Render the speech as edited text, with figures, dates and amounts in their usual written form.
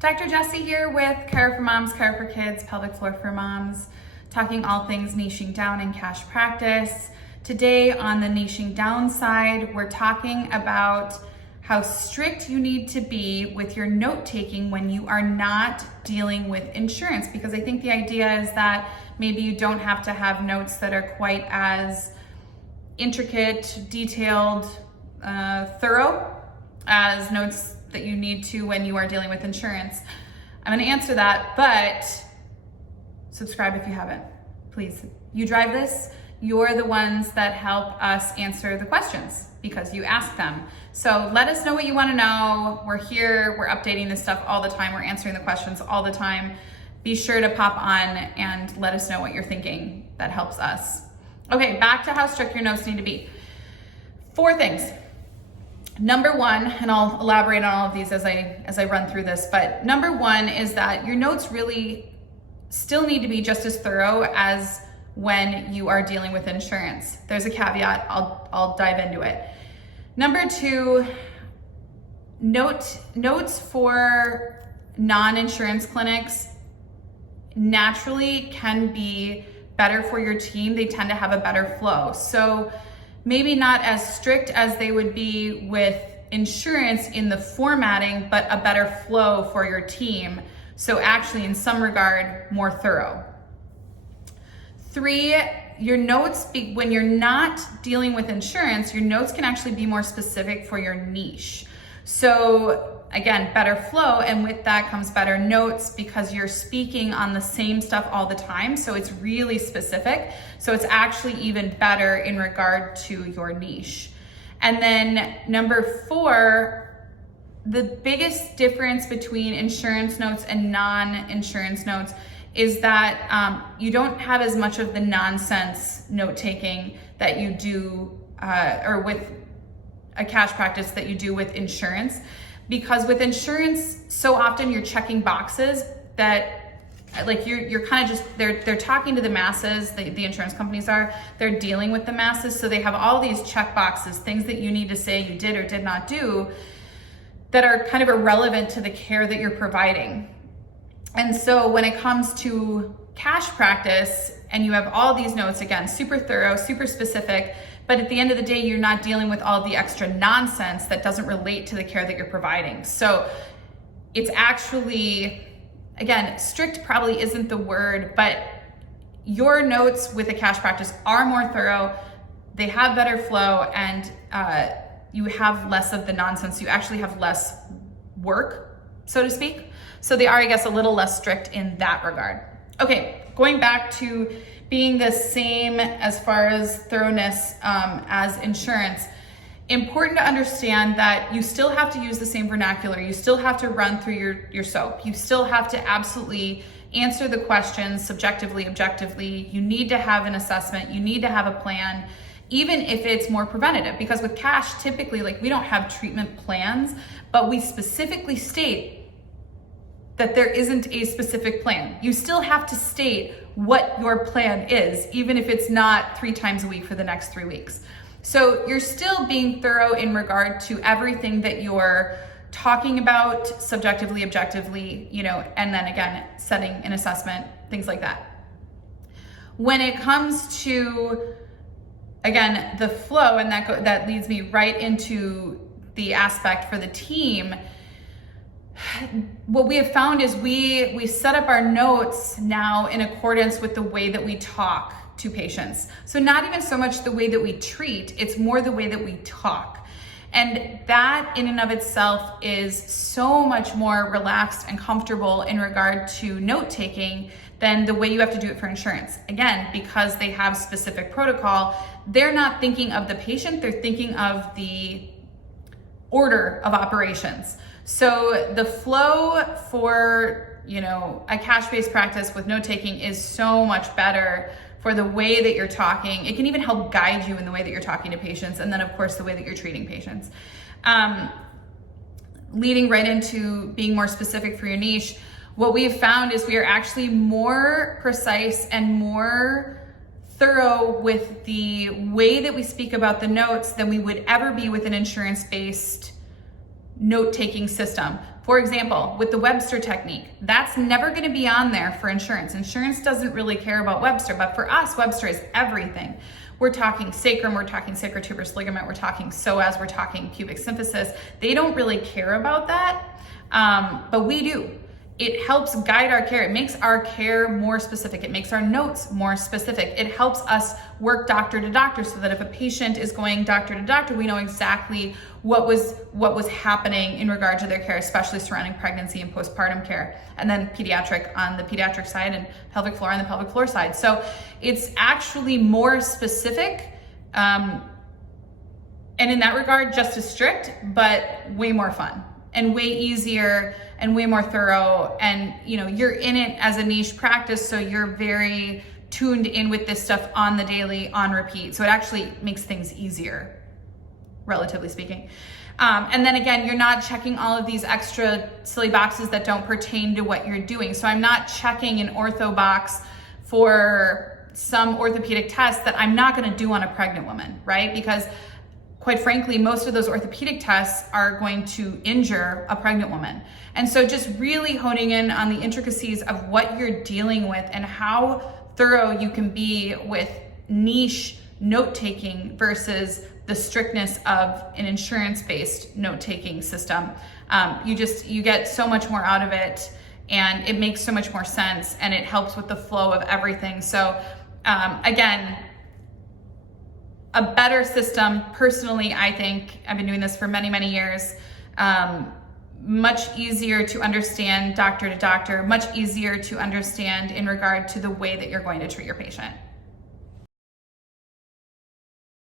Dr. Jessie here with Care for Moms, Care for Kids, Pelvic Floor for Moms, talking all things niching down in cash practice. Today on the niching down side, we're talking about how strict you need to be with your note taking when you are not dealing with insurance, because I think the idea is that maybe you don't have to have notes that are quite as intricate, detailed, thorough as notes that you need to when you are dealing with insurance. I'm going to answer that, but subscribe if you haven't, please. You drive this, you're the ones that help us answer the questions because you ask them. So let us know what you want to know. We're here, we're updating this stuff all the time, we're answering the questions all the time. Be sure to pop on and let us know what you're thinking. That helps us. Okay, back to how strict your notes need to be. 4 things. Number 1, and I'll elaborate on all of these as I run through this, but number 1 is that your notes really still need to be just as thorough as when you are dealing with insurance. There's a caveat, I'll dive into it. Number 2, notes for non-insurance clinics naturally can be better for your team. They tend to have a better flow. So maybe not as strict as they would be with insurance in the formatting, but a better flow for your team. So actually, in some regard, more thorough. 3, your notes, when you're not dealing with insurance, your notes can actually be more specific for your niche. So again, better flow, and with that comes better notes because you're speaking on the same stuff all the time. So it's really specific. So it's actually even better in regard to your niche. And then number 4, the biggest difference between insurance notes and non-insurance notes is that you don't have as much of the nonsense note-taking that you do, or with a cash practice that you do with insurance. Because with insurance, so often you're checking boxes that, like, you're kind of just, they're talking to the masses, the insurance companies are, they're dealing with the masses, so they have all these check boxes, things that you need to say you did or did not do that are kind of irrelevant to the care that you're providing. And so when it comes to cash practice and you have all these notes, again, super thorough, super specific, but at the end of the day, you're not dealing with all the extra nonsense that doesn't relate to the care that you're providing. So it's actually, again, strict probably isn't the word, but your notes with a cash practice are more thorough, they have better flow, and you have less of the nonsense. You actually have less work, so to speak. So they are, I guess, a little less strict in that regard. Okay, going back to being the same as far as thoroughness as insurance, important to understand that you still have to use the same vernacular. You still have to run through your SOAP. You still have to absolutely answer the questions subjectively, objectively. You need to have an assessment. You need to have a plan, even if it's more preventative. Because with cash, typically, like, we don't have treatment plans, but we specifically state that there isn't a specific plan. You still have to state what your plan is, even if it's not 3 times a week for the next 3 weeks. So you're still being thorough in regard to everything that you're talking about subjectively, objectively, and then again, setting an assessment, things like that. When it comes to, again, the flow, and that leads me right into the aspect for the team. What we have found is we set up our notes now in accordance with the way that we talk to patients. So not even so much the way that we treat, it's more the way that we talk. And that in and of itself is so much more relaxed and comfortable in regard to note taking than the way you have to do it for insurance. Again, because they have specific protocol, they're not thinking of the patient, they're thinking of the order of operations. So the flow for, a cash-based practice with note-taking is so much better for the way that you're talking. It can even help guide you in the way that you're talking to patients, and then of course the way that you're treating patients. Leading right into being more specific for your niche, what we have found is we are actually more precise and more thorough with the way that we speak about the notes than we would ever be with an insurance-based note-taking system. For example, with the Webster technique, that's never going to be on there for insurance. Insurance doesn't really care about Webster, but for us, Webster is everything. We're talking sacrum, we're talking sacrotuberous ligament, we're talking psoas, we're talking pubic symphysis. They don't really care about that, but we do. It helps guide our care. It makes our care more specific. It makes our notes more specific. It helps us work doctor to doctor so that if a patient is going doctor to doctor, we know exactly what was happening in regard to their care, especially surrounding pregnancy and postpartum care. And then pediatric on the pediatric side and pelvic floor on the pelvic floor side. So it's actually more specific. And in that regard, just as strict, but way more fun and way easier and way more thorough. And you're in it as a niche practice, so you're very tuned in with this stuff on the daily, on repeat. So it actually makes things easier, relatively speaking. And then again, you're not checking all of these extra silly boxes that don't pertain to what you're doing. So I'm not checking an ortho box for some orthopedic test that I'm not gonna do on a pregnant woman, right? Because quite frankly, most of those orthopedic tests are going to injure a pregnant woman. And so just really honing in on the intricacies of what you're dealing with and how thorough you can be with niche note-taking versus the strictness of an insurance-based note-taking system. You get so much more out of it, and it makes so much more sense, and it helps with the flow of everything. So again, a better system, personally, I think, I've been doing this for many, many years, much easier to understand doctor to doctor, much easier to understand in regard to the way that you're going to treat your patient.